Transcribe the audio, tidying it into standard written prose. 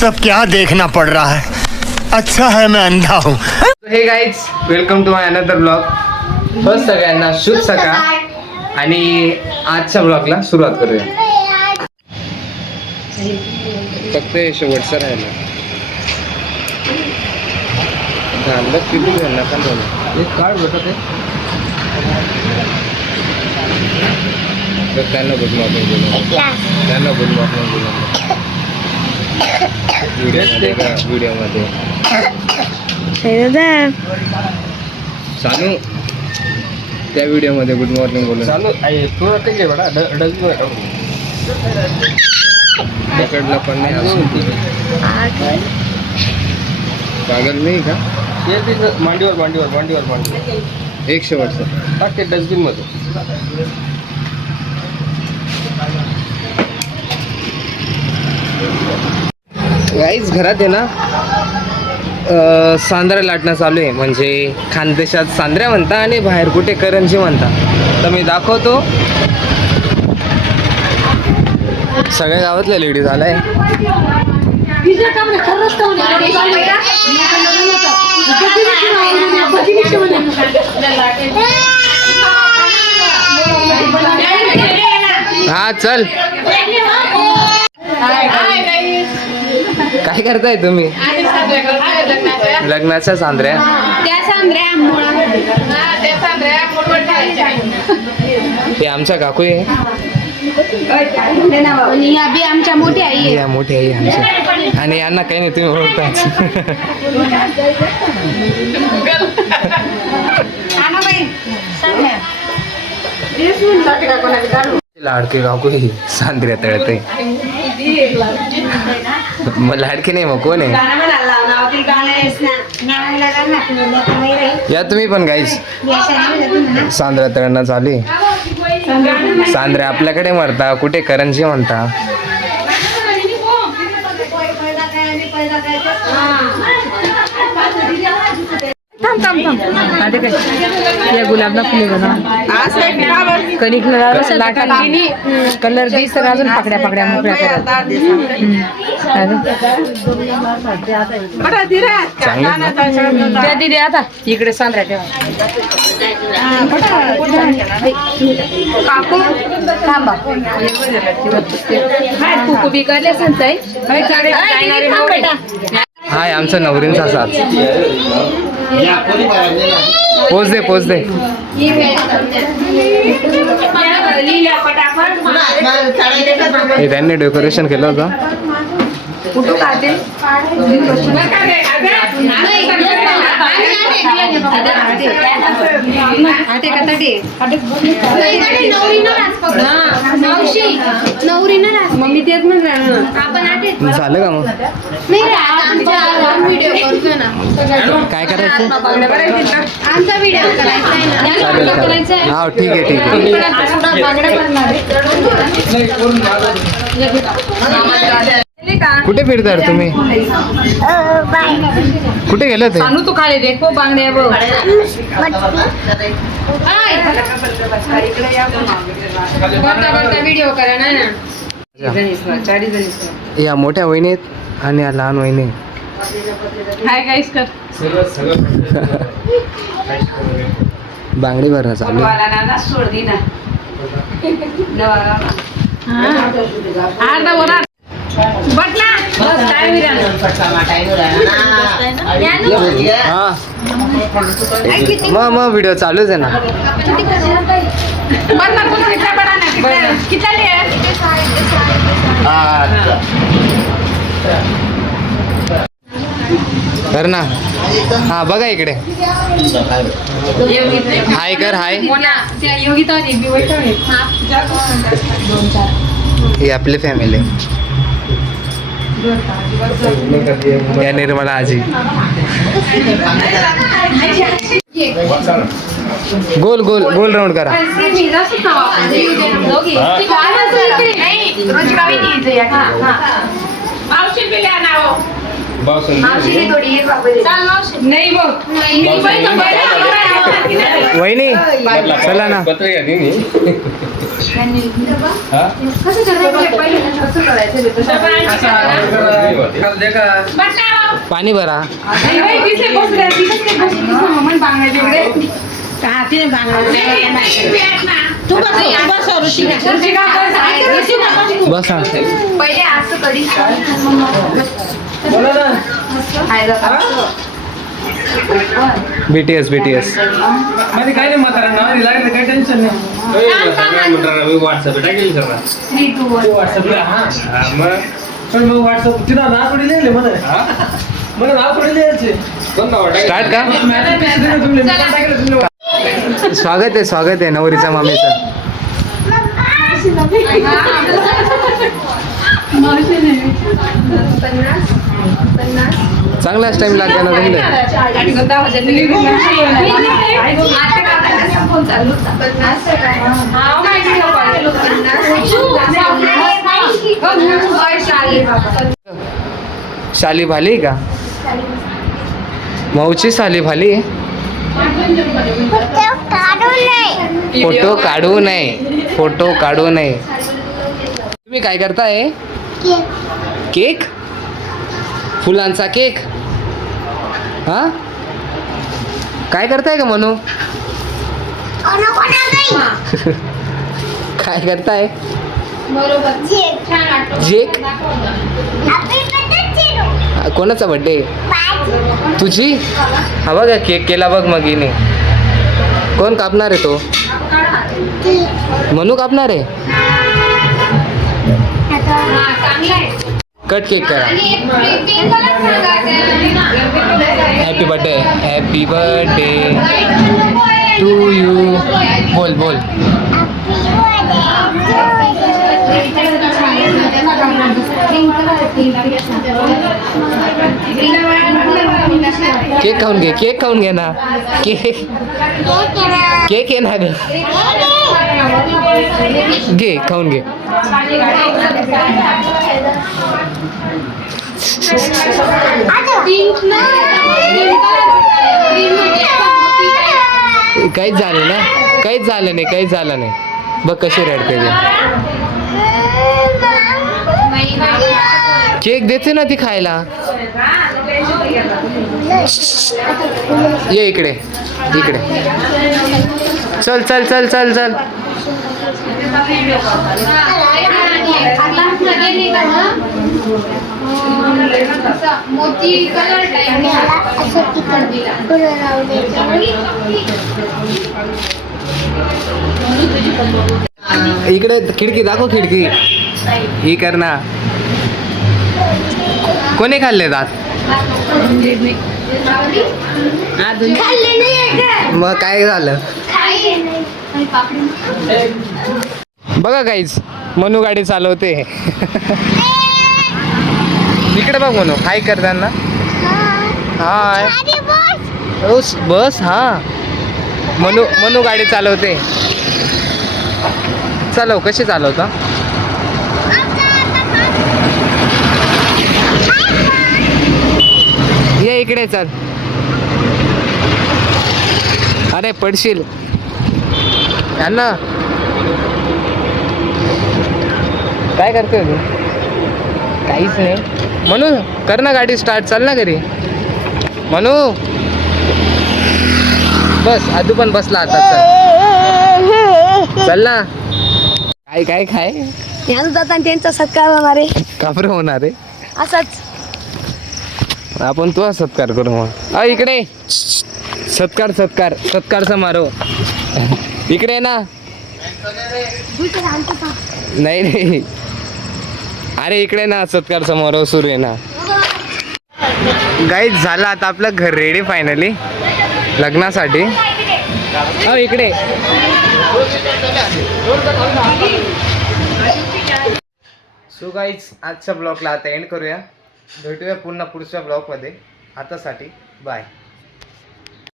सब क्या देखना पड़ रहा है. अच्छा है मैं अंधा हूँ. Hey guys, welcome to my another blog. First सगळ्यांना शुभ सकाळ आणि आजच्या ब्लॉगला सुरुवात करूया. फक्त शेवटचं राहिलं. झालं किती नका बोला. एक कार्ड भेटत आहे. त्यांना गुड मॉर्निंग बोलू. त्यांना गुड मॉर्निंग बोलू. व्हिडिओमध्ये चालू त्या व्हिडिओमध्ये गुड मॉर्निंग बोलू. चालू पकडला पण नाही असून पागल नाही का. मांडीवर एक शेवटचं टाकते डस्टबिन मध्ये. गाईज घरात आहे ना सांद्र्या लाटणं चालू आहे. म्हणजे खानदेशात सांद्र्या म्हणता आणि बाहेर कुठे करंजी म्हणता. तर मी दाखवतो. सगळ्या गावातल्या लेडीज आलाय. हा चल. काय करताय तुम्ही. लग्नाच्या सांद्र्या. हे आमच्या काकू आहे. आमच्या मोठी आई या मोठी आई आमची. आणि यांना काही नाही तुम्ही ओळखताच. लाडकी काकू ही सांद्र्या तळते. मग लाडकी नाही मग कोण आहे. या तुम्ही पण गाईस. सांद्र्या तळणं चालू. सांद्र्या आपल्याकडे म्हणता, कुठे करंजी म्हणता. गुलाबना फुले कणिक कलर दिस अजून पकड्या पकड्या मोकळ्या त्या दिदी आता इकडे सांद्र्या ठेवा. थांबा कुकू बी करले संचाई. हाय आमचा नवरींचा साथ. पोच दे पोच दे. त्यांनी डेकोरेशन केलं होतं. मम्मी तेच म्हणून झालं का मग. काय करायचं. आमचा व्हिडिओ करायचा. हा ठीक आहे ठीक आहे. कुठे फिरता तुम्ही. कुठे गेले ते. तू खाली देखो बांगड्या व्हिडिओ करा ना. या मोठ्या वहिनीत आणि या लहान वहिनी. हाय गाईस कर. बांगडी भरणं चालू. मग व्हिडिओ चालूच आहे ना. कर ना. हा बघा इकडे. हाय कर हाय. ही आपली फॅमिली. या निर्मला आजी. गोल गोल गोल राऊंड करा. नाही बघ वहिनी चला ना. पाणी भरा. बसा. BTS BTS मध्ये काय नाही म्हातारा नावाने लागलं काही टेन्शन नाही. व्हॉट्सअपला हा मग पण मग व्हॉट्सअप तिला नाव थोडी लिहिले मला नाव थोडी लिहायचे. स्टार्ट का. स्वागत आहे नवरीच्या मामीचं. चांगलाच टाइम लागला ना शाली भाली का मऊची साली भाली. फोटो काढू नये. तुम्ही काय करताय. केक फुलांचा केक. हा काय करताय का म्हणू. काय करताय. जेक कोणाचा बर्थडे तुझी. हा बघा केक केला बघ मग हिने. कोण कापणार आहे तो. मनू कापणार आहे. कट केक करा. Happy birthday to you. बोल केक खाऊन घे ना. केक आहे ना ग. घे खाऊन घे. काहीच झालं नाही. बघ कशी रडते ते. केक देते ना ती खायला. ये इकडे चल. मोती कलर इकडे खिडकी दाखव. खिडकी ही कर ना. कोणी खाल्ले दात. मग काय झालं. बघा काहीच मनू गाडी चालवते. इकडे बघ मनू हाय करताना. हाय बस. हा मनू गाडी चालवते. चालव कशी चालवता. ये इकडे चल. अरे पडशील. अण्णा काय करतोय तू. काहीच नाही. म्हणू कर ना गाडी स्टार्ट. चल ना घरी म्हणू. बस आदू पण बसला आता. चल ना. काय त्यांचा सत्कार होणार आहे. काबर होणार आहे. असाच आपण तुझा सत्कार करू मग. इकडे सत्कार समारोह. इकडे ना. नाही अरे इकडे ना सत्कार समारोह सुरू आहे ना. गाईज झालं आता आपलं घर रेडी फायनली लग्नासाठी. इकडे सो गाईज आजच्या ब्लॉगला आता एंड करूया. भेटूया पुन्हा पुढच्या ब्लॉगमध्ये. आतासाठी बाय.